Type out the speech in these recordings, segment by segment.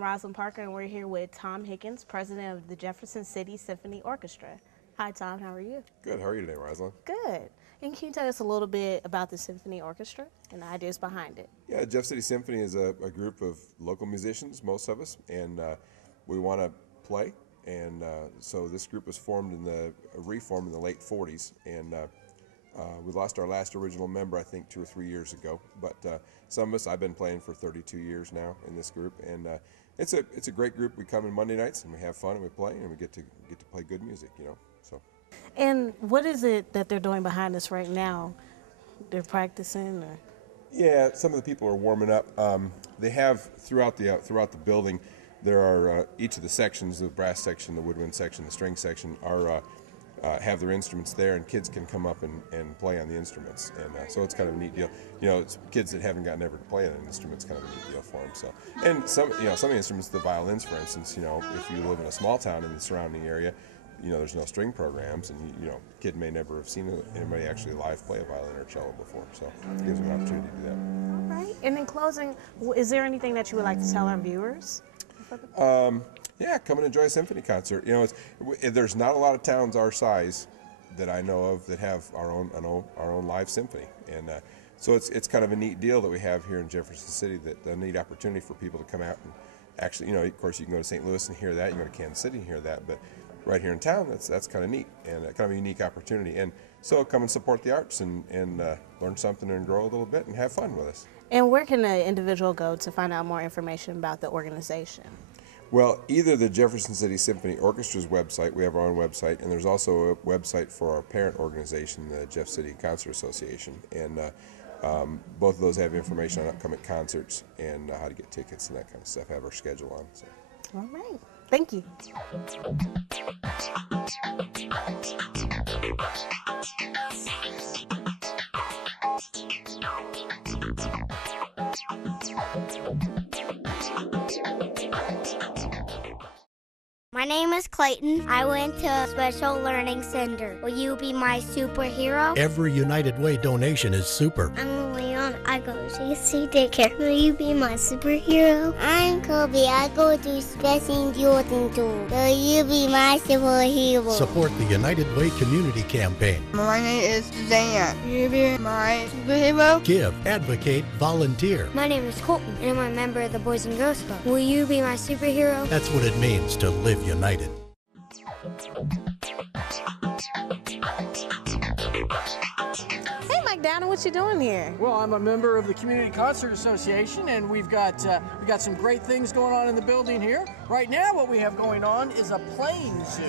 I'm Roslyn Parker, and we're here with Tom Higgins, president of the Jefferson City Symphony Orchestra. Hi, Tom. How are you? Good. How are you today, Roslyn? Good. And can you tell us a little bit about the Symphony Orchestra and the ideas behind it? Yeah, Jeff City Symphony is a group of local musicians, most of us, and we want to play. And so this group was reformed in the late 40s, and we lost our last original member, I think, 2 or 3 years ago. But some of us, I've been playing for 32 years now in this group, and it's a great group. We come in Monday nights and we have fun and we play and we get to play good music, you know. So. And what is it that they're doing behind us right now? They're practicing, or? Yeah, some of the people are warming up. They have throughout the building. There are each of the sections, the brass section, the woodwind section, the string section, have their instruments there, and kids can come up and play on the instruments. And so it's kind of a neat deal. You know, it's kids that haven't gotten ever to play on an instrument. It's kind of a neat deal for them. So, and some of the instruments, the violins, for instance. You know, if you live in a small town in the surrounding area, you know, there's no string programs, and you know, a kid may never have seen anybody actually live play a violin or cello before, so it gives them an opportunity to do that. All right. And in closing, is there anything that you would like to tell our viewers? Yeah, come and enjoy a symphony concert. You know, there's not a lot of towns our size that I know of that have our own live symphony, and so it's kind of a neat deal that we have here in Jefferson City. That a neat opportunity for people to come out and actually, you know, of course you can go to St. Louis and hear that, you can go to Kansas City and hear that, but right here in town, that's kind of neat and kind of a unique opportunity. And so come and support the arts and learn something and grow a little bit and have fun with us. And where can an individual go to find out more information about the organization? Well, either the Jefferson City Symphony Orchestra's website, we have our own website, and there's also a website for our parent organization, the Jeff City Concert Association. And both of those have information on upcoming concerts and how to get tickets and that kind of stuff, have our schedule on. So. All right. Thank you. My name is Clayton. I went to a special learning center. Will you be my superhero? Every United Way donation is super. I'm Leon. I go to JC Daycare. Will you be my superhero? I'm Kobe. I go to Special Jordan too. Will you be my superhero? Support the United Way Community Campaign. My name is Suzanne. Will you be my superhero? Give, advocate, volunteer. My name is Colton, and I'm a member of the Boys and Girls Club. Will you be my superhero? That's what it means to live united. Hey, Mike Downer, what you doing here? Well, I'm a member of the Community Concert Association, and we've got some great things going on in the building here. Right now, what we have going on is a playing zoo,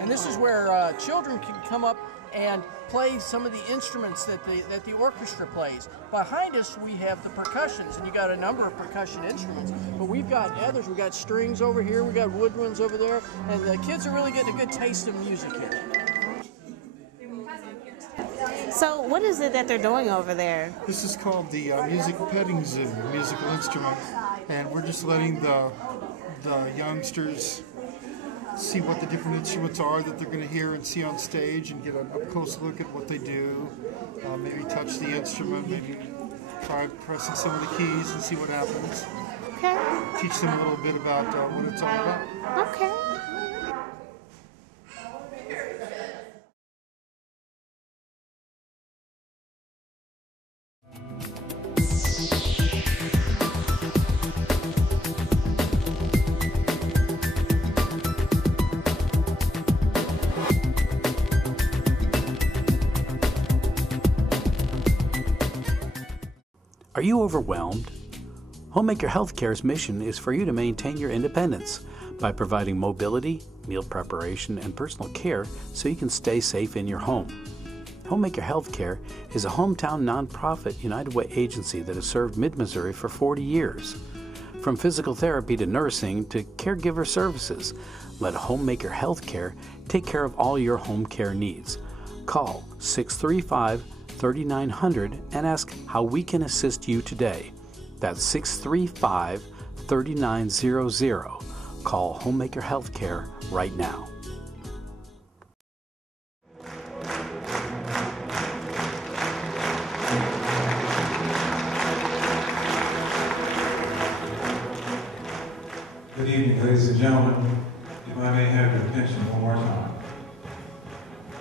and this is where children can come up and play some of the instruments that the orchestra plays. Behind us, we have the percussions, and you got a number of percussion instruments. But we've got others. We've got strings over here. We've got woodwinds over there, and the kids are really getting a good taste of music here. So what is it that they're doing over there? This is called the Music Petting Zoo, musical instrument, and we're just letting the youngsters see what the different instruments are that they're going to hear and see on stage and get an up-close look at what they do, maybe touch the instrument, maybe try pressing some of the keys and see what happens. Okay. Teach them a little bit about what it's all about. Okay. Are you overwhelmed? Homemaker Healthcare's mission is for you to maintain your independence by providing mobility, meal preparation, and personal care so you can stay safe in your home. Homemaker Healthcare is a hometown nonprofit United Way agency that has served Mid-Missouri for 40 years. From physical therapy to nursing to caregiver services, let Homemaker Healthcare take care of all your home care needs. Call 635-3900 and ask how we can assist you today. That's 635-3900. Call Homemaker Healthcare right now. ladies and gentlemen, if I may have your attention one more time.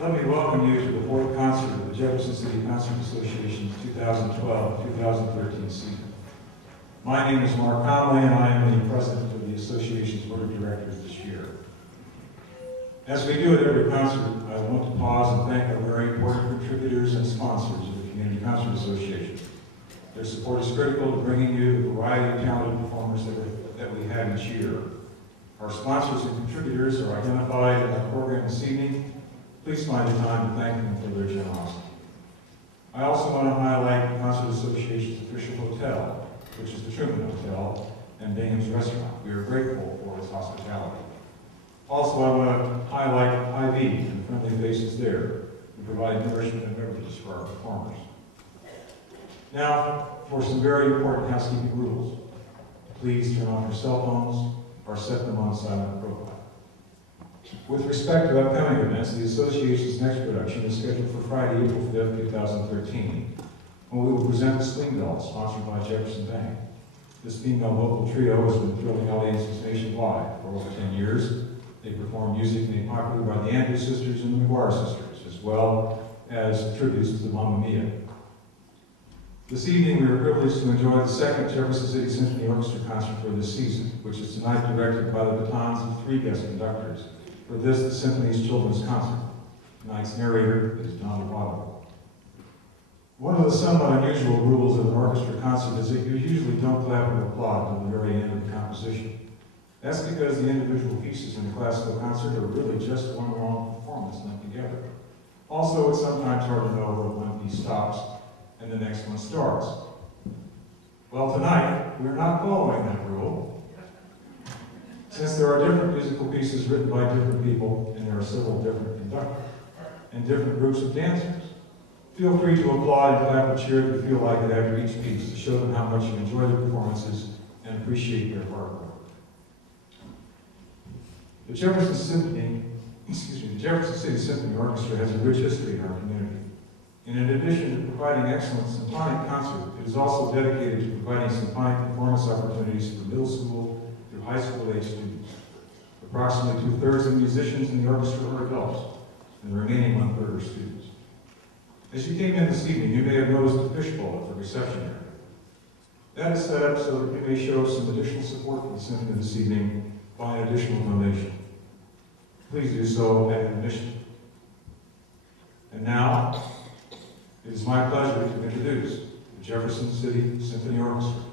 Let me welcome you to the fourth concert of the Jefferson City Concert Association's 2012-2013 season. My name is Mark Conley, and I am the president of the association's board of directors this year. As we do at every concert, I want to pause and thank our very important contributors and sponsors of the Community Concert Association. Their support is critical to bringing you the variety of talented performers that we have each year. Our sponsors and contributors are identified in our program this evening. Please find the time to thank them for their generosity. I also want to highlight the Concert Association's official hotel, which is the Truman Hotel and Dame's Restaurant. We are grateful for its hospitality. Also, I want to highlight Hy-Vee and the friendly faces there who provide nourishment and beverages for our performers. Now, for some very important housekeeping rules. Please turn off your cell phones or set them on silent profile. With respect to upcoming events, the Association's next production is scheduled for Friday, April 5th, 2013, when we will present the Swing Belt, sponsored by Jefferson Bank. This female vocal trio has been thrilling audiences nationwide for over 10 years. They perform music made popular by the Andrews Sisters and the McGuire Sisters, as well as tributes to Mamma Mia. This evening, we are privileged to enjoy the second Jefferson City Symphony Orchestra concert for this season, which is tonight directed by the batons of 3 guest conductors. For this, the Symphony's Children's Concert. Tonight's narrator is Donald Waddle. One of the somewhat unusual rules of an orchestra concert is that you usually don't clap or applaud until the very end of the composition. That's because the individual pieces in a classical concert are really just one long performance linked together. Also, it's sometimes hard to know when one piece stops and the next one starts. Well, tonight, we're not following that rule. Since there are different musical pieces written by different people, and there are several different conductors and different groups of dancers, feel free to applaud and clap and cheer if you feel like it after each piece to show them how much you enjoy the performances and appreciate their hard work. The Jefferson City Symphony Orchestra has a rich history in our community. And in addition to providing excellent symphonic concert, it is also dedicated to providing symphonic performance opportunities for middle school through high school age students. Approximately 2/3 of the musicians in the orchestra are adults, and the remaining 1/3 are students. As you came in this evening, you may have noticed a fishbowl at the reception area. That is set up so that you may show some additional support for the symphony this evening by an additional donation. Please do so at admission. And now, it is my pleasure to introduce the Jefferson City Symphony Orchestra.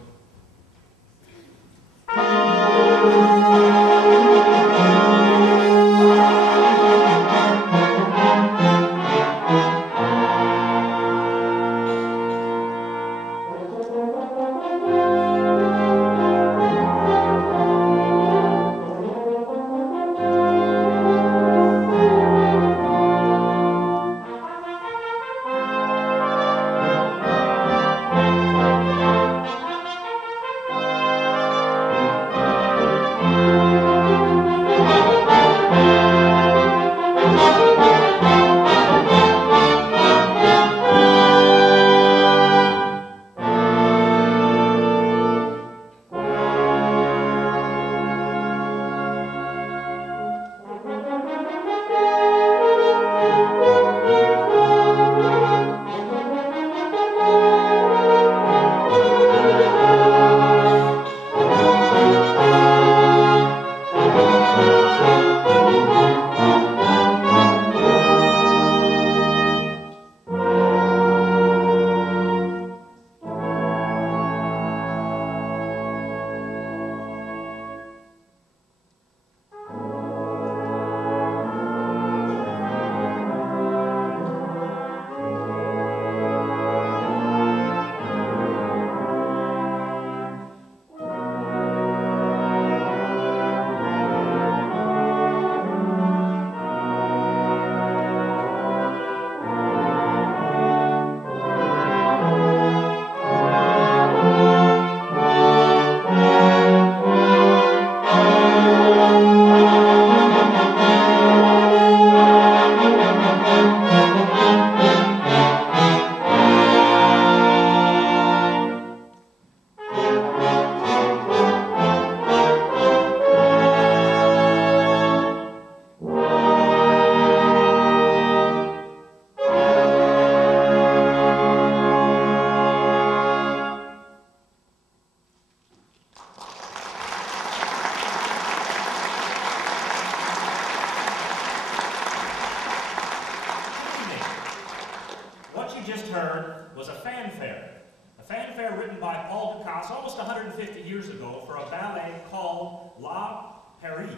written by Paul Dukas almost 150 years ago for a ballet called La Paris,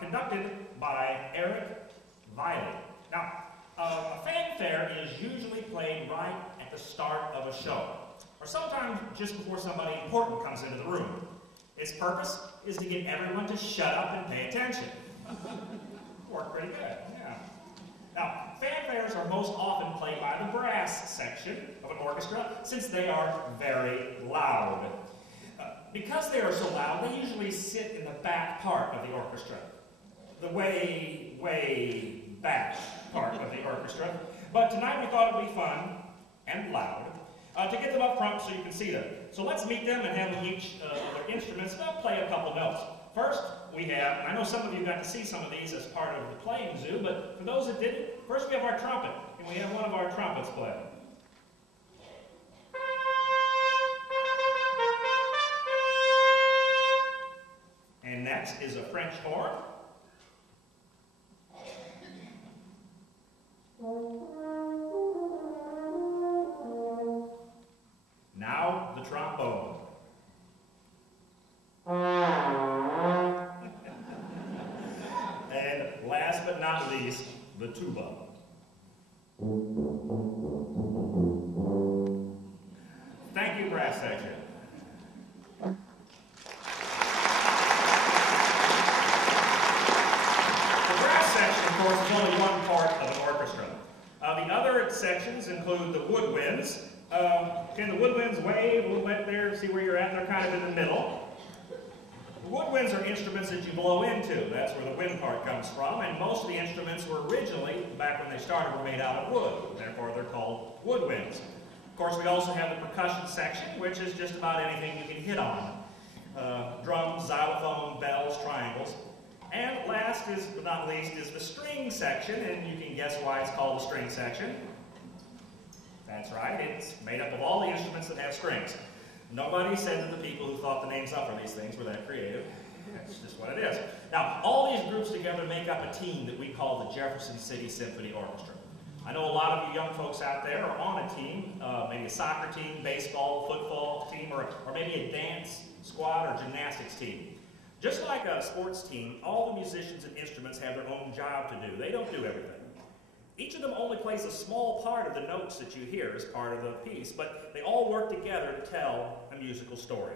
conducted by Eric Wiley. Now, a fanfare is usually played right at the start of a show, or sometimes just before somebody important comes into the room. Its purpose is to get everyone to shut up and pay attention. Worked pretty good, yeah. Now, fanfares are most often played by the brass section of an orchestra, since they are very loud. Because they are so loud, they usually sit in the back part of the orchestra. The way back part of the orchestra. But tonight we thought it would be fun and loud to get them up front so you can see them. So let's meet them and have each of their instruments play a couple notes. First, we have, I know some of you got to see some of these as part of the playing zoo, but for those that didn't, first we have our trumpet, and we have one of our trumpets play. And next is a French horn. Now the trombone. And last but not least, the tuba. Thank you, brass section. The brass section, of course, is only one part of an orchestra. The other sections include the woodwinds. Can the woodwinds wave a little bit there? See where you're at? They're kind of in the middle. The woodwinds are instruments that you blow into. That's where the wind part comes from. And most of the instruments were originally, back when they started, were made out of wood. Therefore, they're called woodwinds. Of course, we also have the percussion section, which is just about anything you can hit on. Drums, xylophone, bells, triangles. And last, but not least, is the string section. And you can guess why it's called the string section. That's right, it's made up of all the instruments that have strings. Nobody said that the people who thought the names up for these things were that creative. That's just what it is. Now, all these groups together make up a team that we call the Jefferson City Symphony Orchestra. I know a lot of you young folks out there are on a team, maybe a soccer team, baseball, football team, or maybe a dance squad or gymnastics team. Just like a sports team, all the musicians and instruments have their own job to do. They don't do everything. Each of them only plays a small part of the notes that you hear as part of the piece, but they all work together to tell a musical story.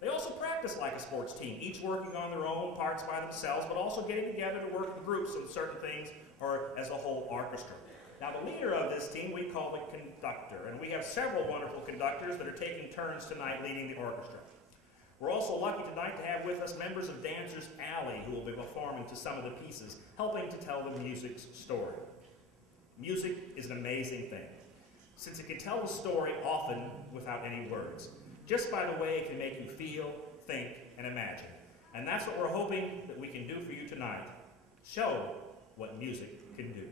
They also practice like a sports team, each working on their own parts by themselves, but also getting together to work in groups on certain things or as a whole orchestra. Now, the leader of this team we call the conductor, and we have several wonderful conductors that are taking turns tonight leading the orchestra. We're also lucky tonight to have with us members of Dancers Alley who will be performing to some of the pieces, helping to tell the music's story. Music is an amazing thing, since it can tell a story often without any words, just by the way it can make you feel, think, and imagine. And that's what we're hoping that we can do for you tonight. Show what music can do.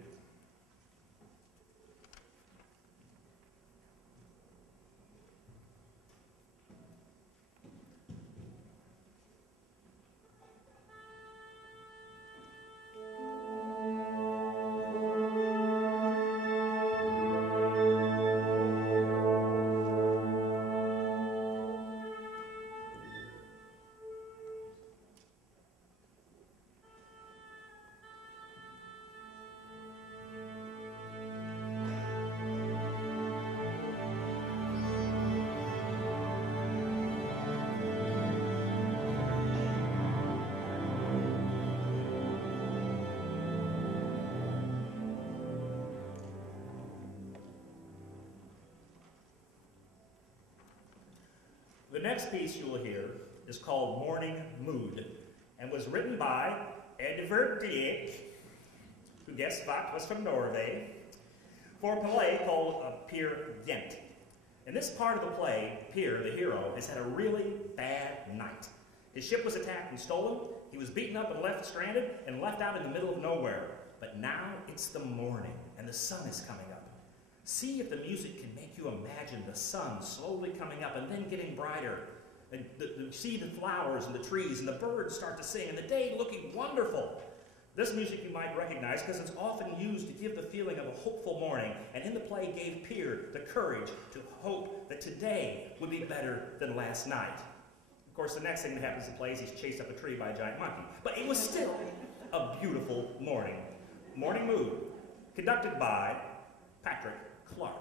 The next piece you will hear is called Morning Mood and was written by Edvard Grieg, who guessed what was from Norway, for a play called Peer Gynt. In this part of the play, Peer, the hero, has had a really bad night. His ship was attacked and stolen, he was beaten up and left stranded and left out in the middle of nowhere. But now it's the morning and the sun is coming up. See if the music can make you imagine the sun slowly coming up and then getting brighter. And see the flowers and the trees and the birds start to sing and the day looking wonderful. This music you might recognize because it's often used to give the feeling of a hopeful morning, and in the play gave Peter the courage to hope that today would be better than last night. Of course, the next thing that happens in the play is he's chased up a tree by a giant monkey. But it was still a beautiful morning. Morning Mood, conducted by Patrick Clark.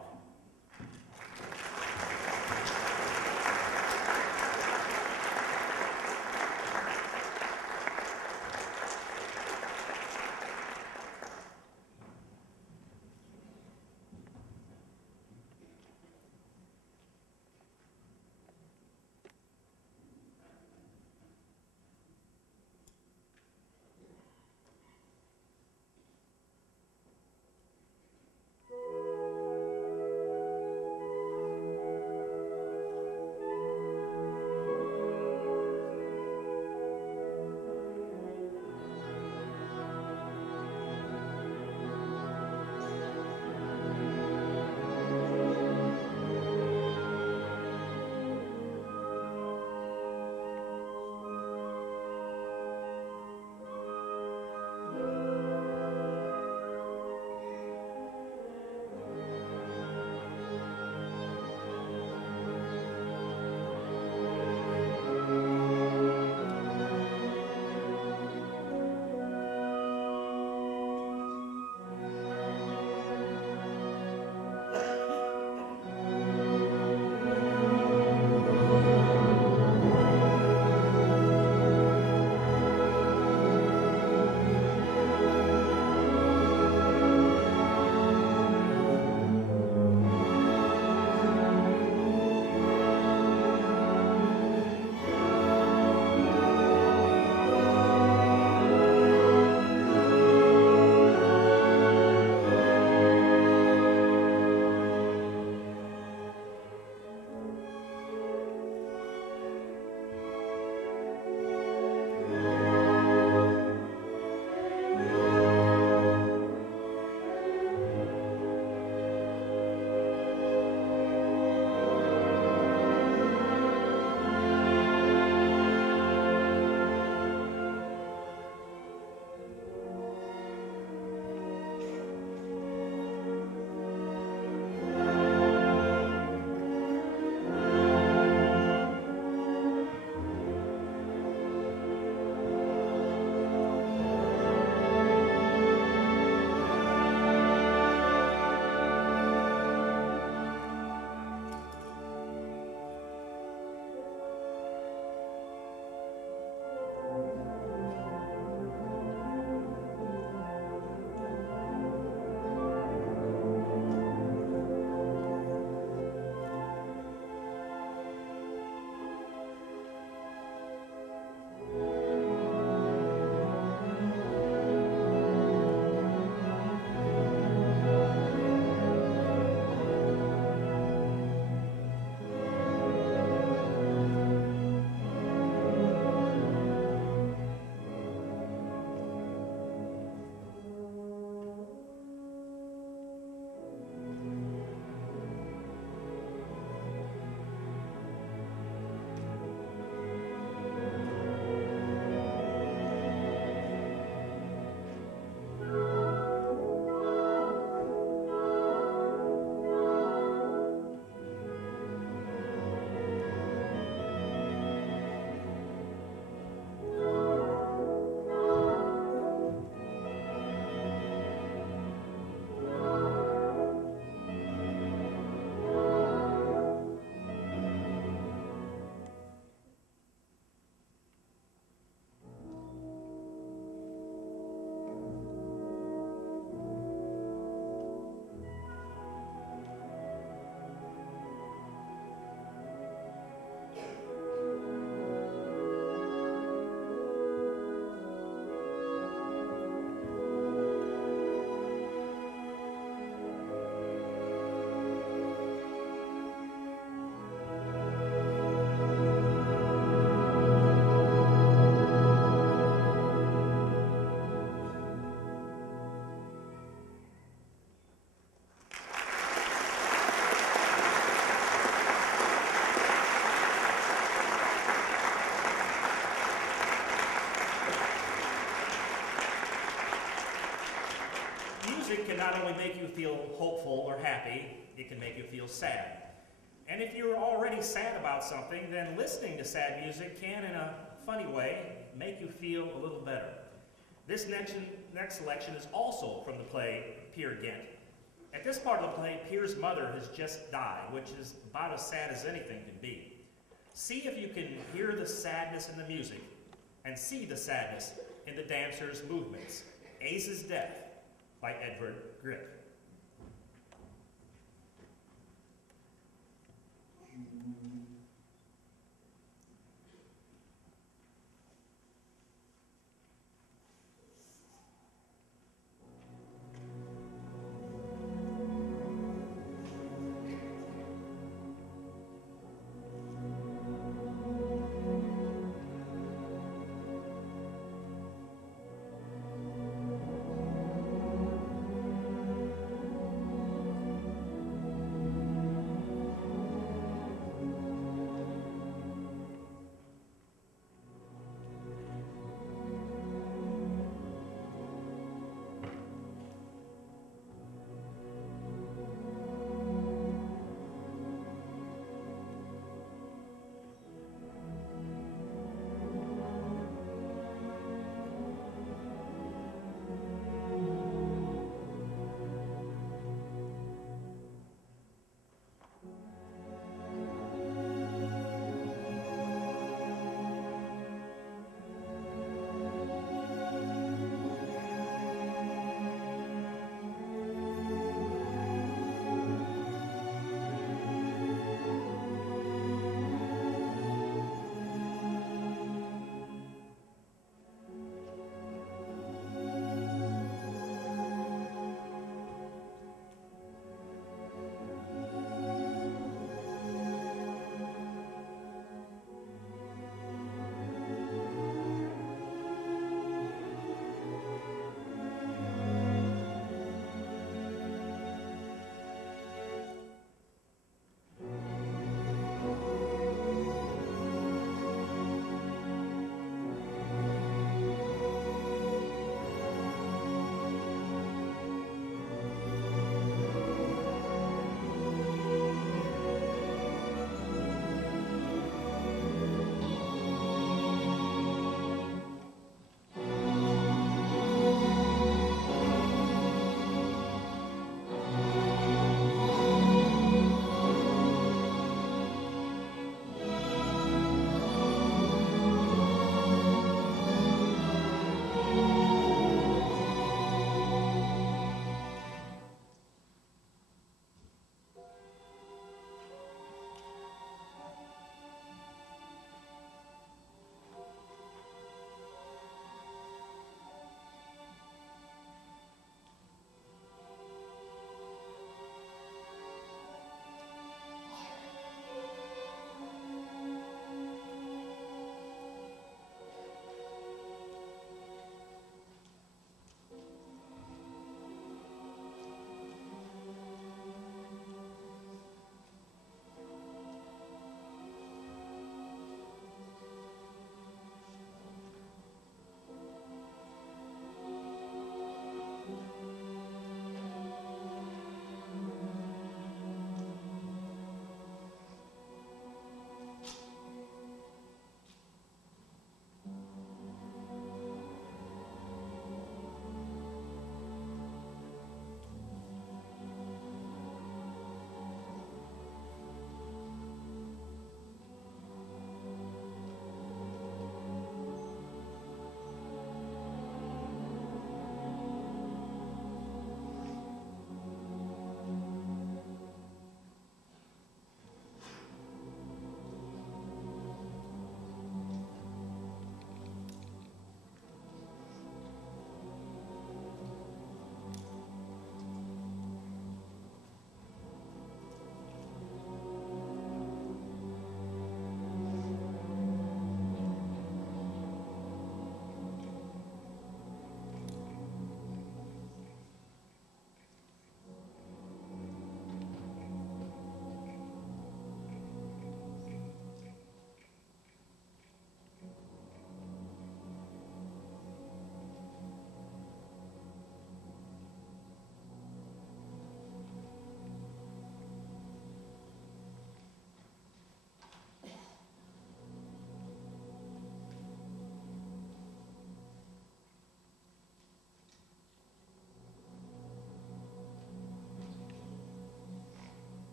music can not only make you feel hopeful or happy, it can make you feel sad. And if you're already sad about something, then listening to sad music can, in a funny way, make you feel a little better. This next selection is also from the play Peer Gynt. At this part of the play, Peer's mother has just died, which is about as sad as anything can be. See if you can hear the sadness in the music and see the sadness in the dancer's movements. Ace's Death by Edward Gripp.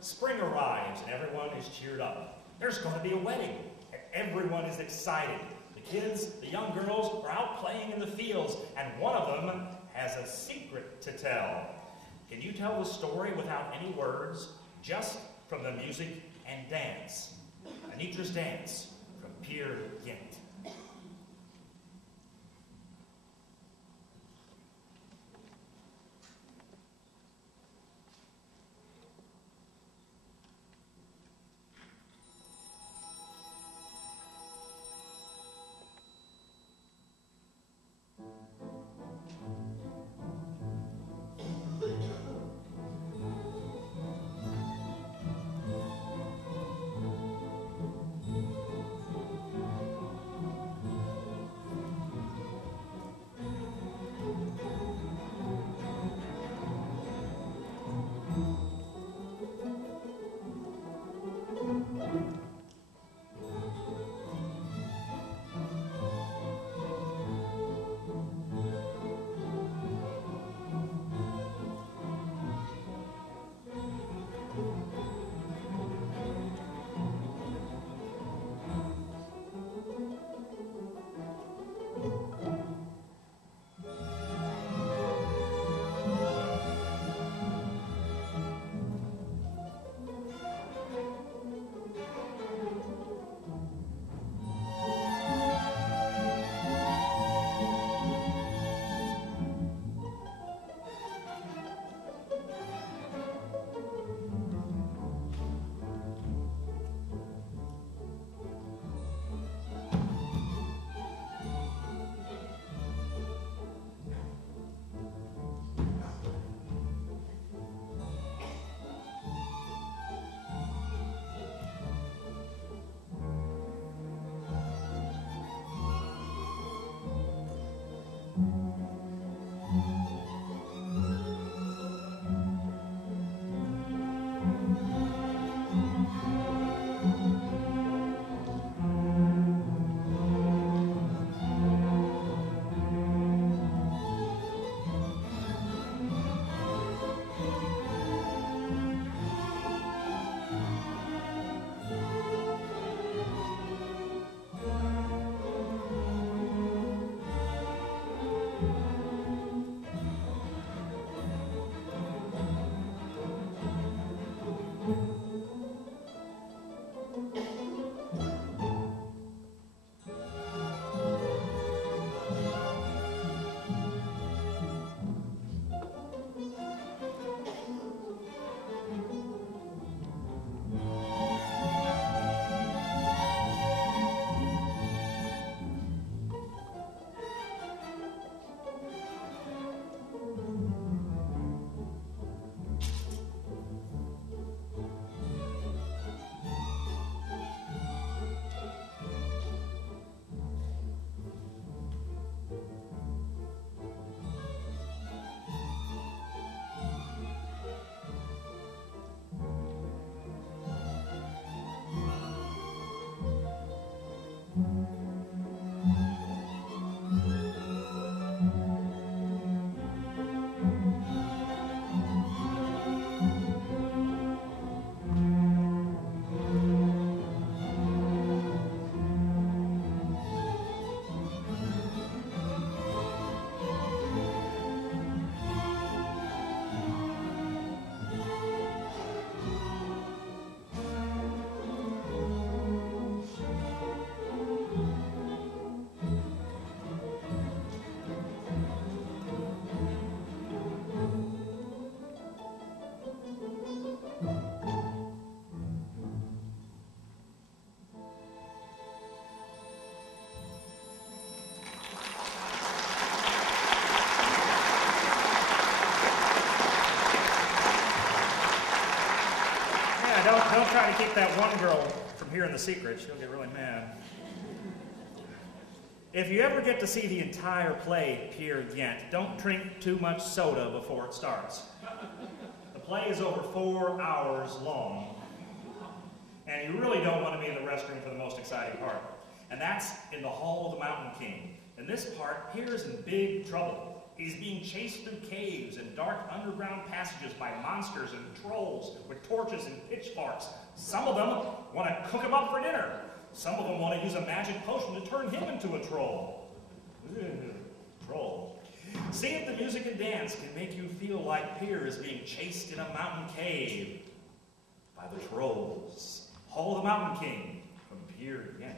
spring arrives and everyone is cheered up. There's going to be a wedding, and everyone is excited. The kids, the young girls are out playing in the fields, and one of them has a secret to tell. Can you tell the story without any words, just from the music and dance? Anitra's Dance from Peer Gynt. Don't try to keep that one girl from hearing the secret. She'll get really mad. If you ever get to see the entire play, Peer Gynt, don't drink too much soda before it starts. The play is over 4 hours long, and you really don't want to be in the restroom for the most exciting part. And that's in the Hall of the Mountain King. And this part, Peer's in big trouble. He's being chased through caves and dark underground passages by monsters and trolls with torches and pitchforks. Some of them want to cook him up for dinner. Some of them want to use a magic potion to turn him into a troll. Troll. See if the music and dance can make you feel like Pier is being chased in a mountain cave by the trolls. Hall of the Mountain King from Pier again.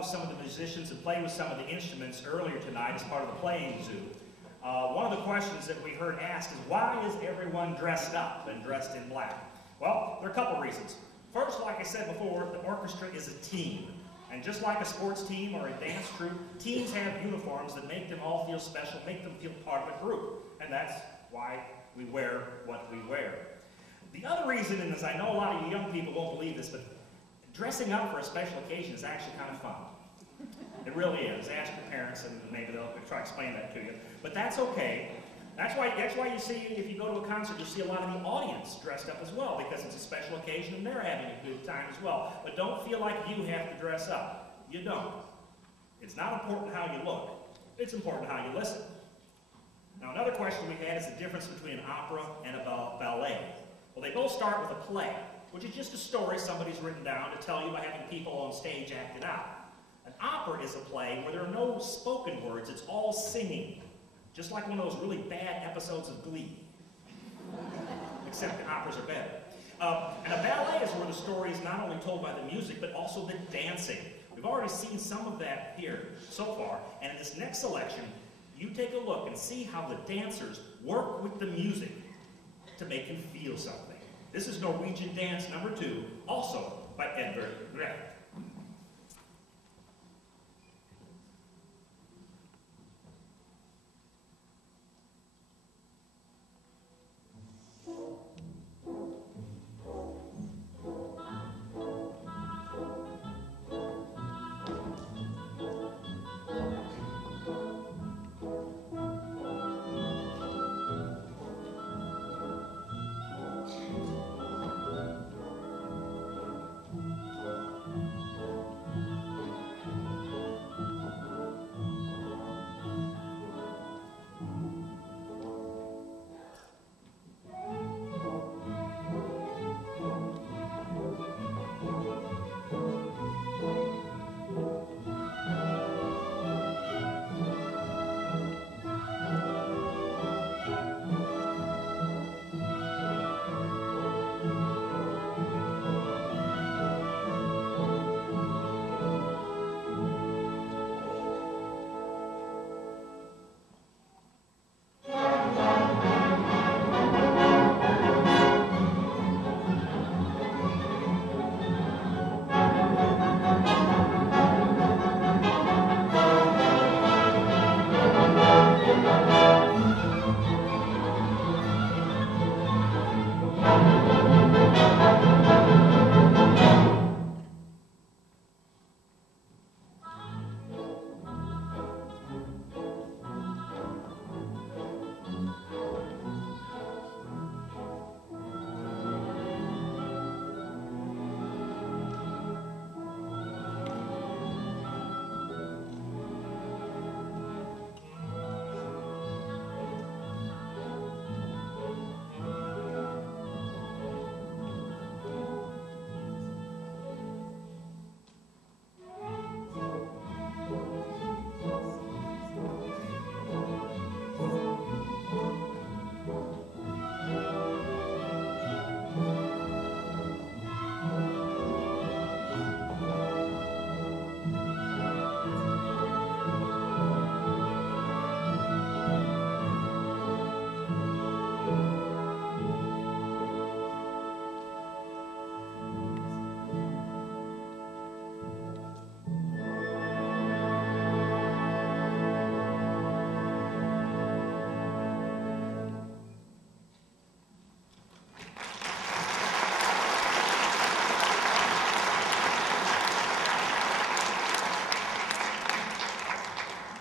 Some of the musicians and play with some of the instruments earlier tonight as part of the playing zoo. One of the questions that we heard asked is, why is everyone dressed up and dressed in black? Well, there are a couple reasons. First, like I said before, the orchestra is a team. And just like a sports team or a dance troupe, teams have uniforms that make them all feel special, make them feel part of a group. And that's why we wear what we wear. The other reason, and as I know a lot of you young people won't believe this, but dressing up for a special occasion is actually kind of fun. It really is. Ask your parents and maybe they'll try to explain that to you. But that's okay. That's why you see, if you go to a concert, you see a lot of the audience dressed up as well, because it's a special occasion and they're having a good time as well. But don't feel like you have to dress up. You don't. It's not important how you look. It's important how you listen. Now, another question we had is the difference between an opera and a ballet. Well, they both start with a play, which is just a story somebody's written down to tell you by having people on stage act it out. An opera is a play where there are no spoken words, it's all singing. Just like one of those really bad episodes of Glee. Except the operas are better. And a ballet is where the story is not only told by the music, but also the dancing. We've already seen some of that here so far, and in this next selection, you take a look and see how the dancers work with the music to make you feel something. This is Norwegian Dance number 2, also by Edvard Grieg.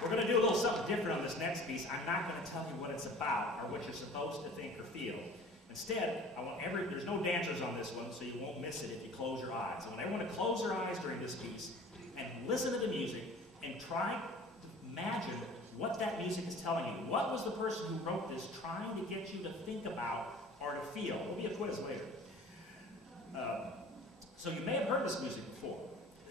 We're going to do a little something different on this next piece. I'm not going to tell you what it's about or what you're supposed to think or feel. Instead, there's no dancers on this one, so you won't miss it if you close your eyes. I want everyone to close their eyes during this piece and listen to the music and try to imagine what that music is telling you. What was the person who wrote this trying to get you to think about or to feel? There'll be a quiz later. So you may have heard this music before.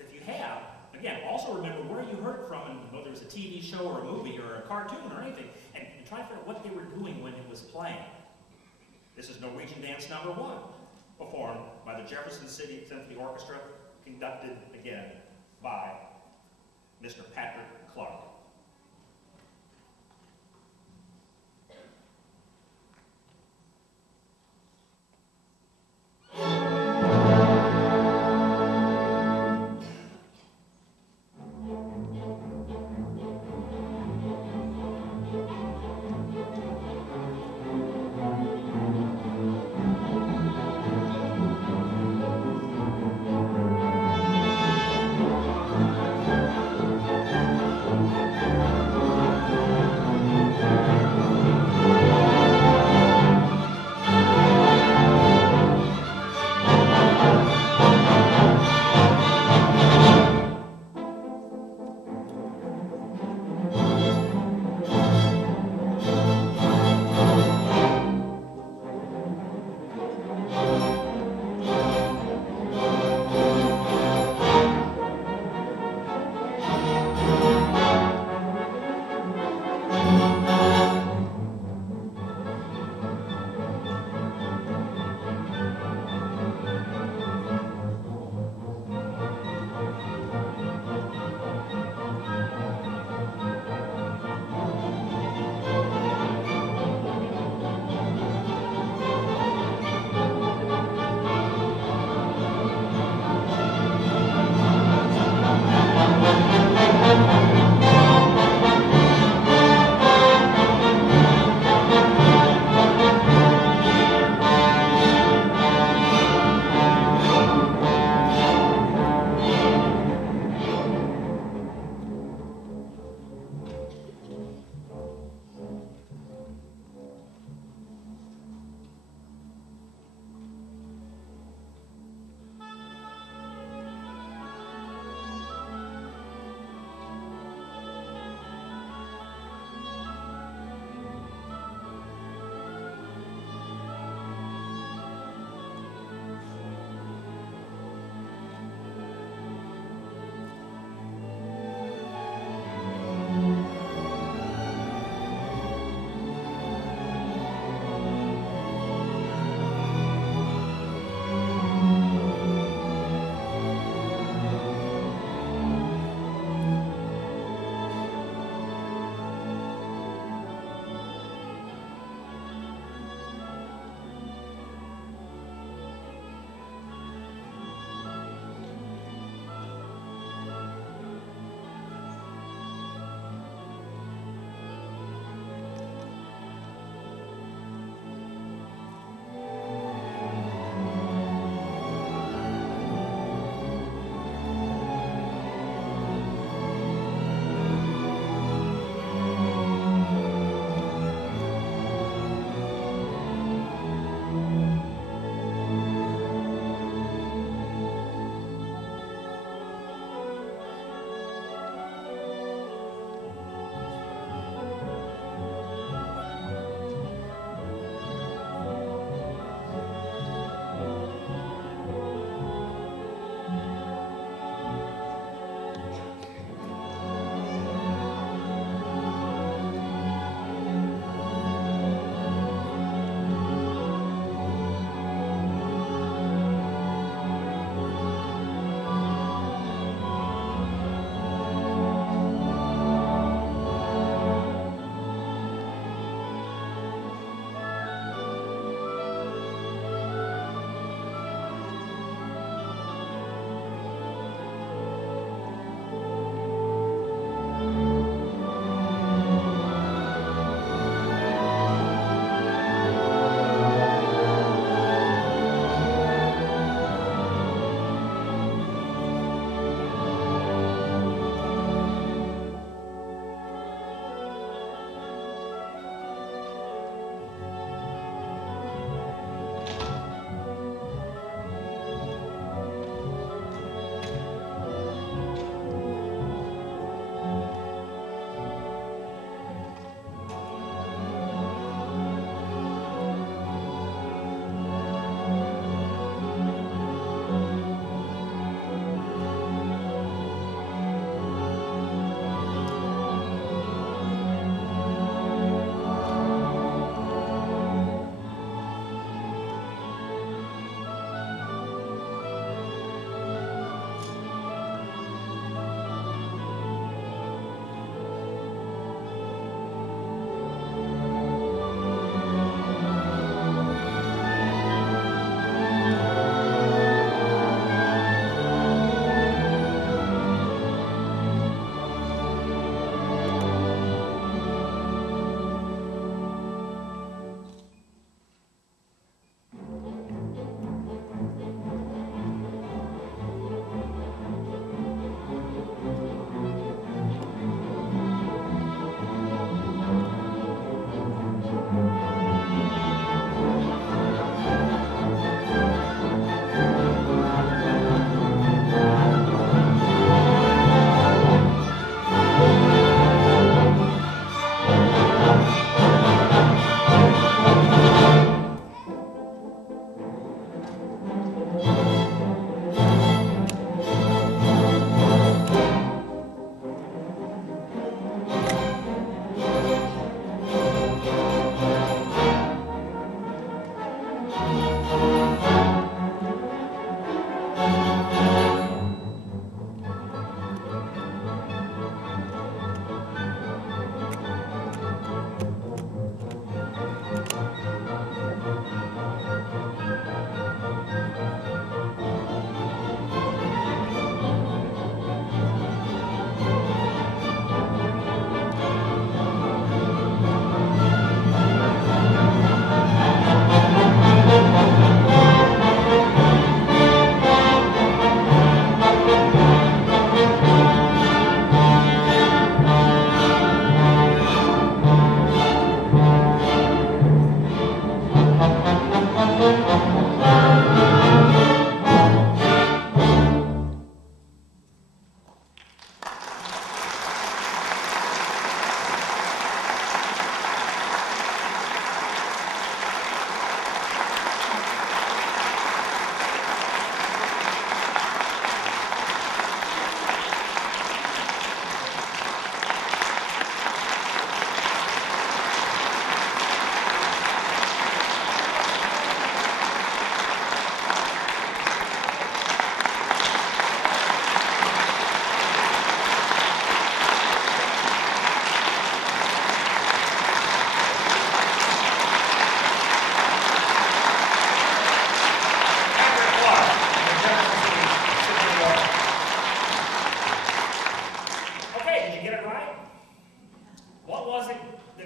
If you have, again, also remember where you heard it from, and whether it was a TV show or a movie or a cartoon or anything, and try to figure out what they were doing when it was playing. This is Norwegian Dance Number 1, performed by the Jefferson City Symphony Orchestra, conducted again by Mr. Patrick Clark.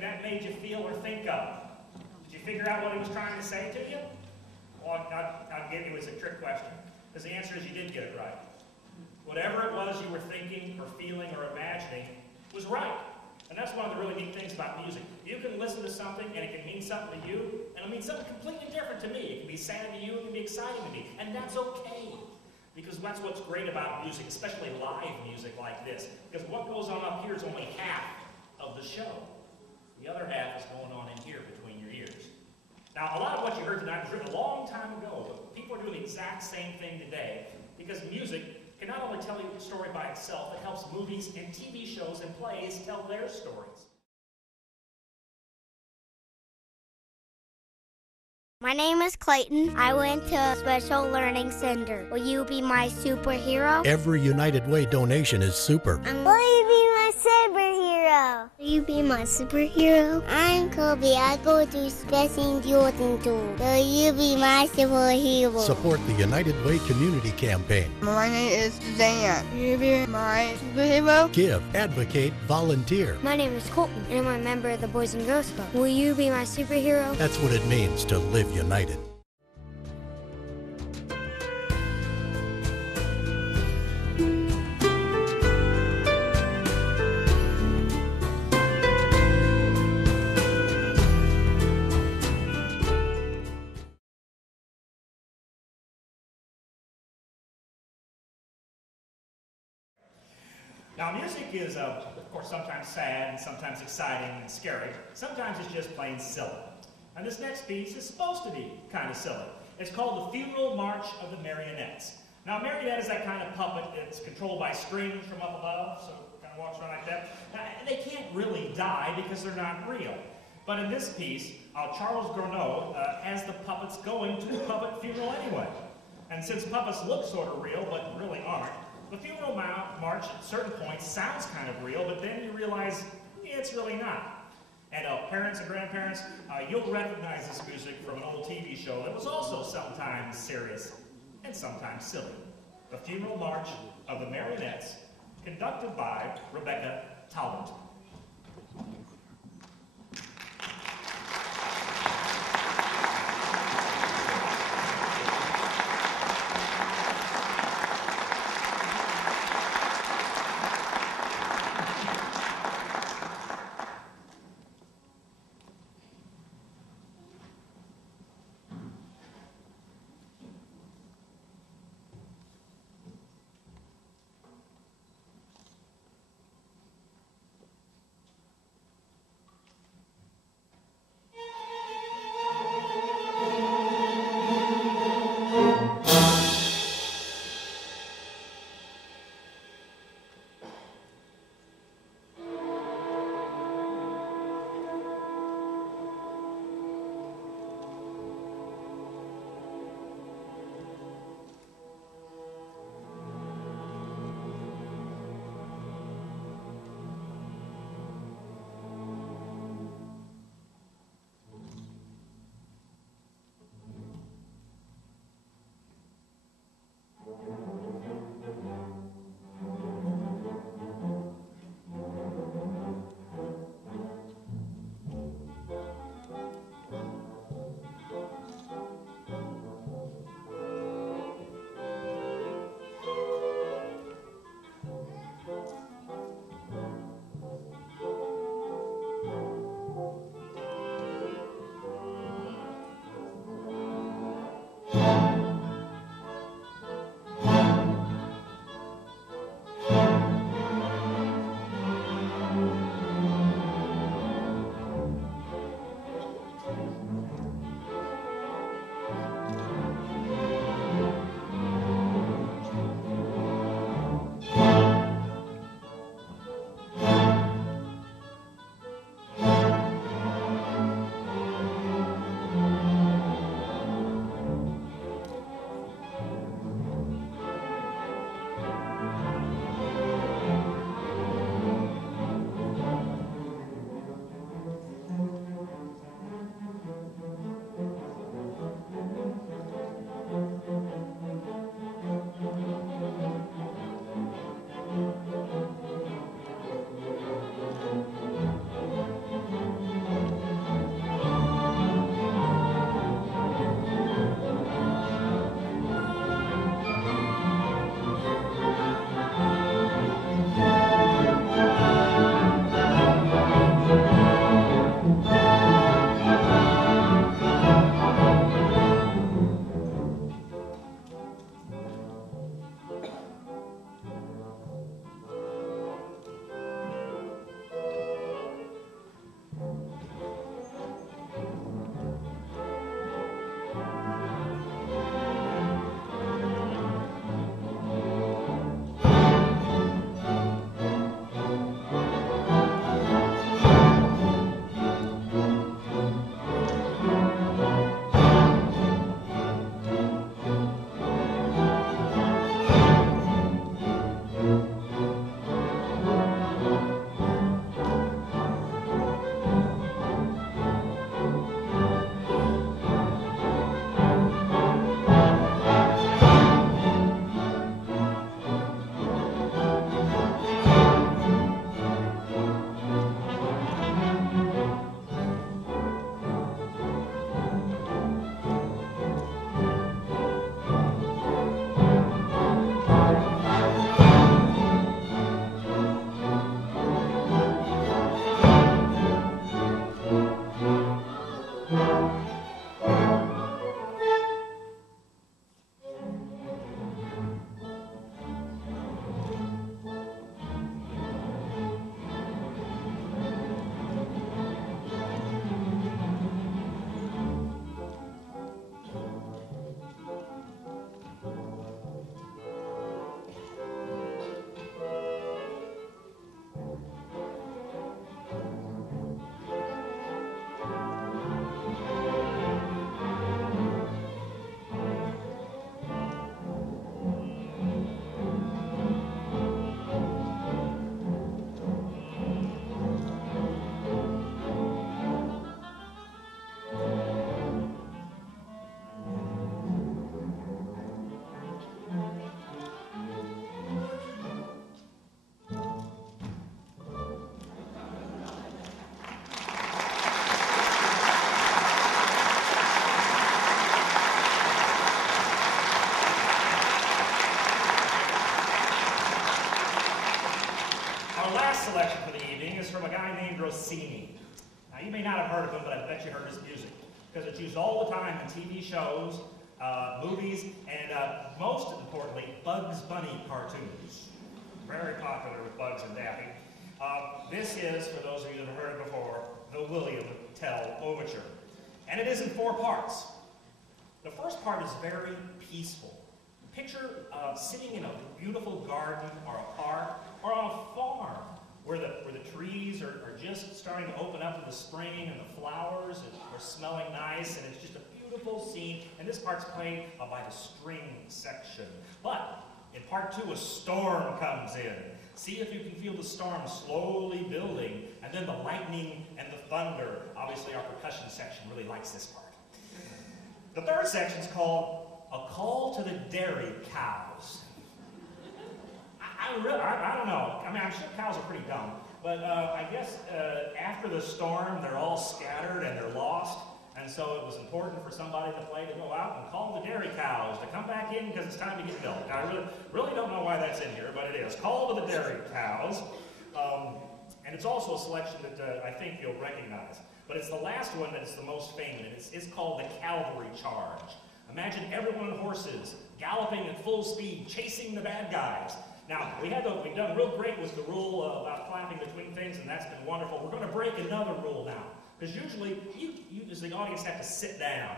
that that made you feel or think of? Did you figure out what he was trying to say to you? Well, I'll give you, it was a trick question, because the answer is you did get it right. Whatever it was you were thinking or feeling or imagining was right. And that's one of the really neat things about music. You can listen to something and it can mean something to you, and it'll mean something completely different to me. It can be sad to you, it can be exciting to me, and that's okay. Because that's what's great about music, especially live music like this. Because what goes on up here is only half of the show. The other half is going on in here between your ears. Now, a lot of what you heard tonight was written a long time ago, but people are doing the exact same thing today, because music can not only tell you a story by itself, it helps movies and TV shows and plays tell their stories. My name is Clayton. I went to a special learning center. Will you be my superhero? Every United Way donation is super. Will you be my superhero? Will you be my superhero? I'm Kobe. I go to Special Jordan too. Will you be my superhero? Support the United Way Community Campaign. My name is Suzanne. Will you be my superhero? Give, advocate, volunteer. My name is Colton, and I'm a member of the Boys and Girls Club. Will you be my superhero? That's what it means to live united. Now, music is, of course, sometimes sad and sometimes exciting and scary. Sometimes it's just plain silly. And this next piece is supposed to be kind of silly. It's called The Funeral March of the Marionettes. Now, a marionette is that kind of puppet that's controlled by strings from up above, so it kind of walks around like that. Now, they can't really die because they're not real. But in this piece, Charles Gounod has the puppets going to the puppet funeral anyway. And since puppets look sort of real, but really aren't, the funeral march at certain points sounds kind of real, but then you realize it's really not. And parents and grandparents, you'll recognize this music from an old TV show that was also sometimes serious and sometimes silly. The Funeral March of the Marionettes, conducted by Rebecca Talbot. Our last selection for the evening is from a guy named Rossini. Now, you may not have heard of him, but I bet you heard his music, because it's used all the time in TV shows, movies, and most importantly, Bugs Bunny cartoons. Very popular with Bugs and Daffy. This is, for those of you that have heard it before, the William Tell Overture. And it is in 4 parts. The first part is very peaceful. Picture sitting in a beautiful garden or a park or on a farm where the trees are just starting to open up in the spring and the flowers are smelling nice, and it's just a beautiful scene. And this part's played by the string section. But in part 2, a storm comes in. See if you can feel the storm slowly building, and then the lightning and the thunder. Obviously, our percussion section really likes this part. The third section is called A Call to the Dairy Cows. I don't know. I mean, I'm sure cows are pretty dumb, but I guess after the storm, they're all scattered and they're lost, and so it was important for somebody to go out and call the dairy cows to come back in because it's time to get milk. I really don't know why that's in here, but it is. Call to the Dairy Cows. And it's also a selection that I think you'll recognize. But it's the last one that is the most famous, and it's called the Cavalry Charge. Imagine everyone on horses, galloping at full speed, chasing the bad guys. Now, we've done real great with the rule about clapping between things, and that's been wonderful. We're going to break another rule now, because usually you as the audience have to sit down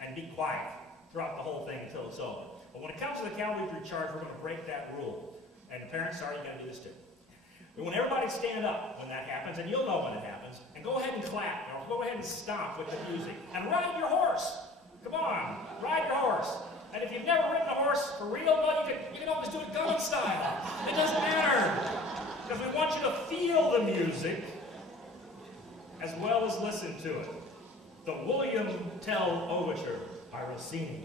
and be quiet throughout the whole thing until it's over. But when it comes to the Cavalry Charge, we're going to break that rule. And parents, sorry, you got to do this too. We want everybody to stand up when that happens, and you'll know when it happens, and go ahead and clap, or go ahead and stomp with the music, and ride your horse. Come on, ride your horse. And if you've never ridden a horse for real, well, you can always do it gun style. It doesn't matter, because we want you to feel the music as well as listen to it. The William Tell Overture by Rossini.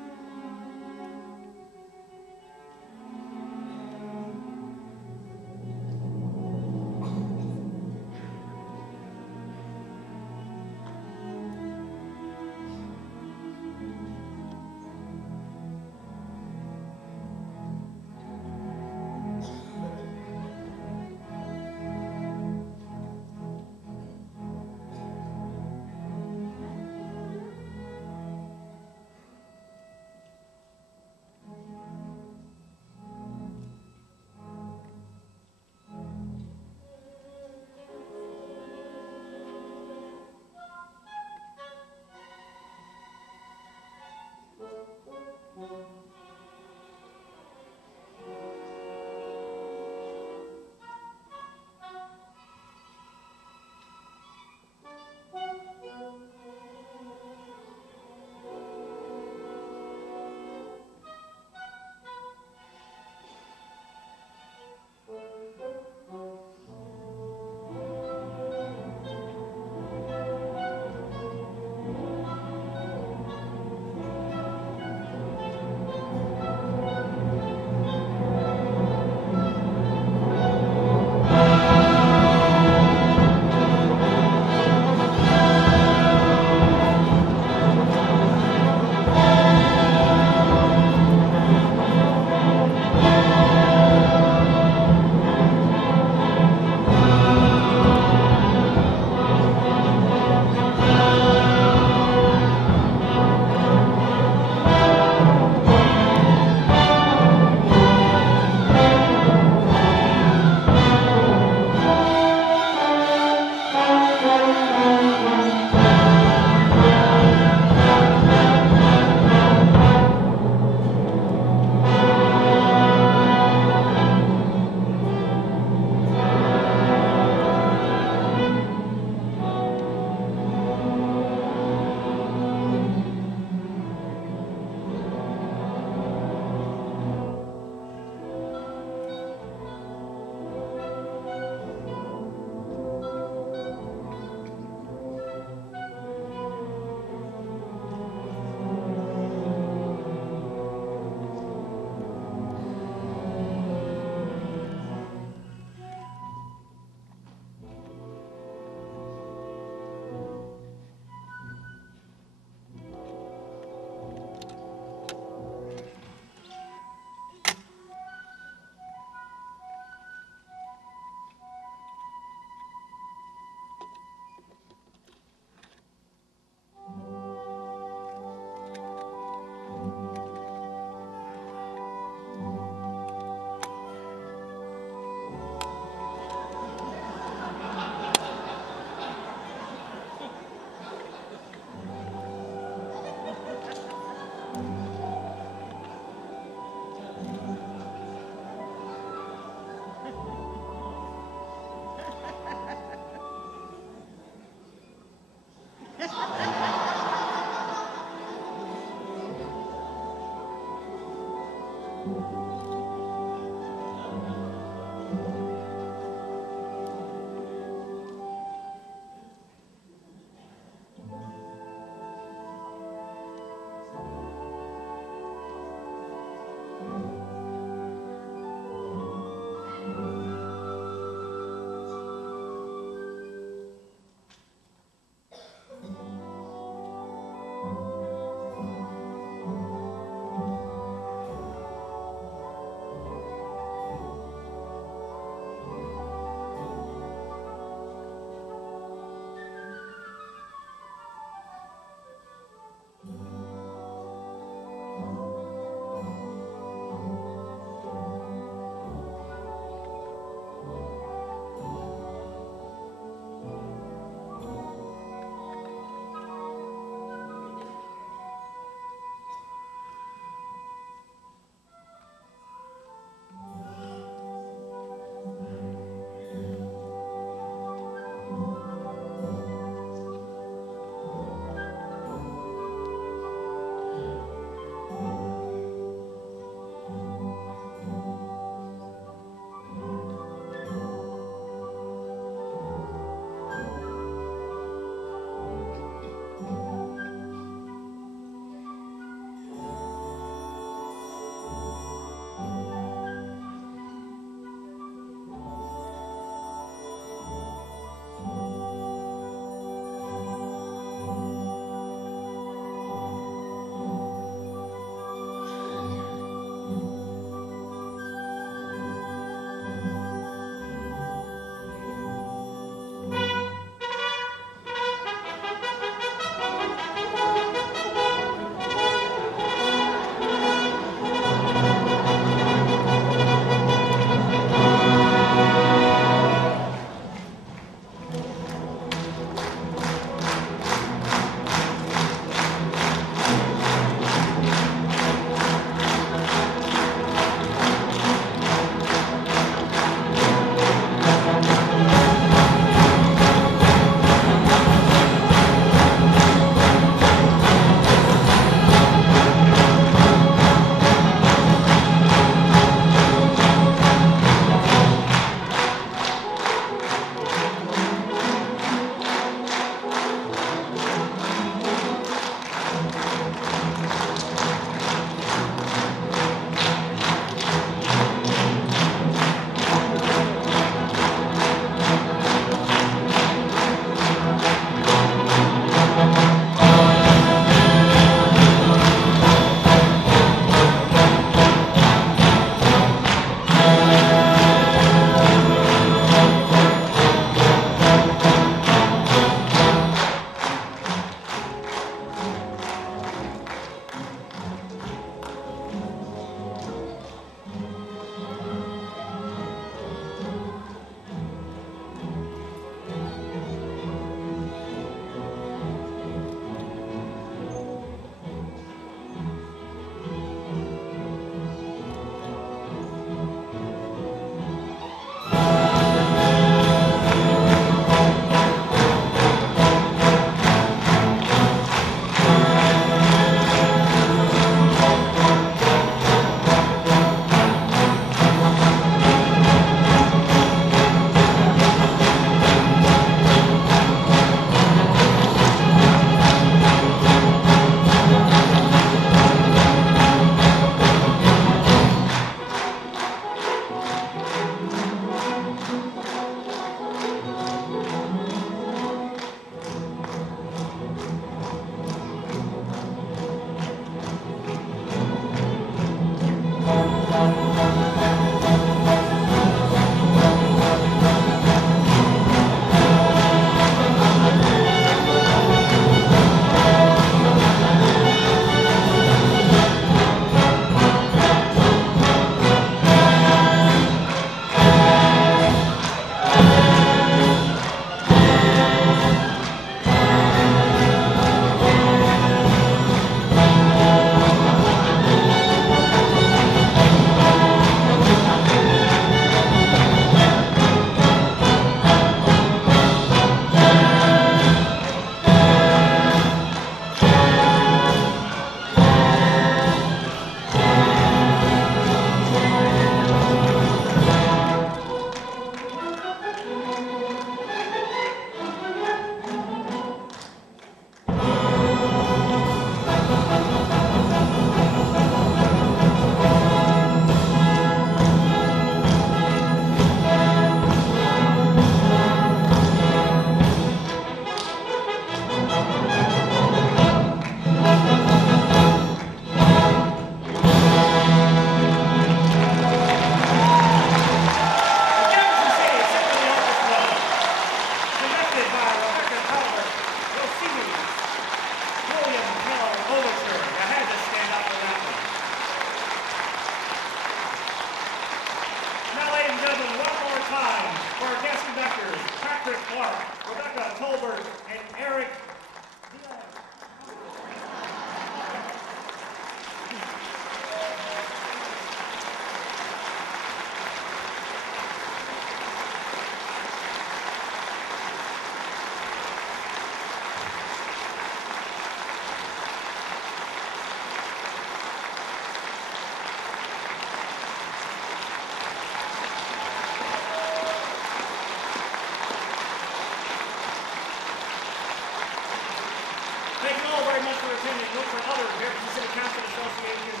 superintendent, look for other Jefferson City Council Association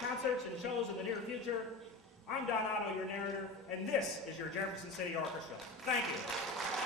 concerts and shows in the near future. I'm Don Otto, your narrator, and this is your Jefferson City Orchestra. Thank you.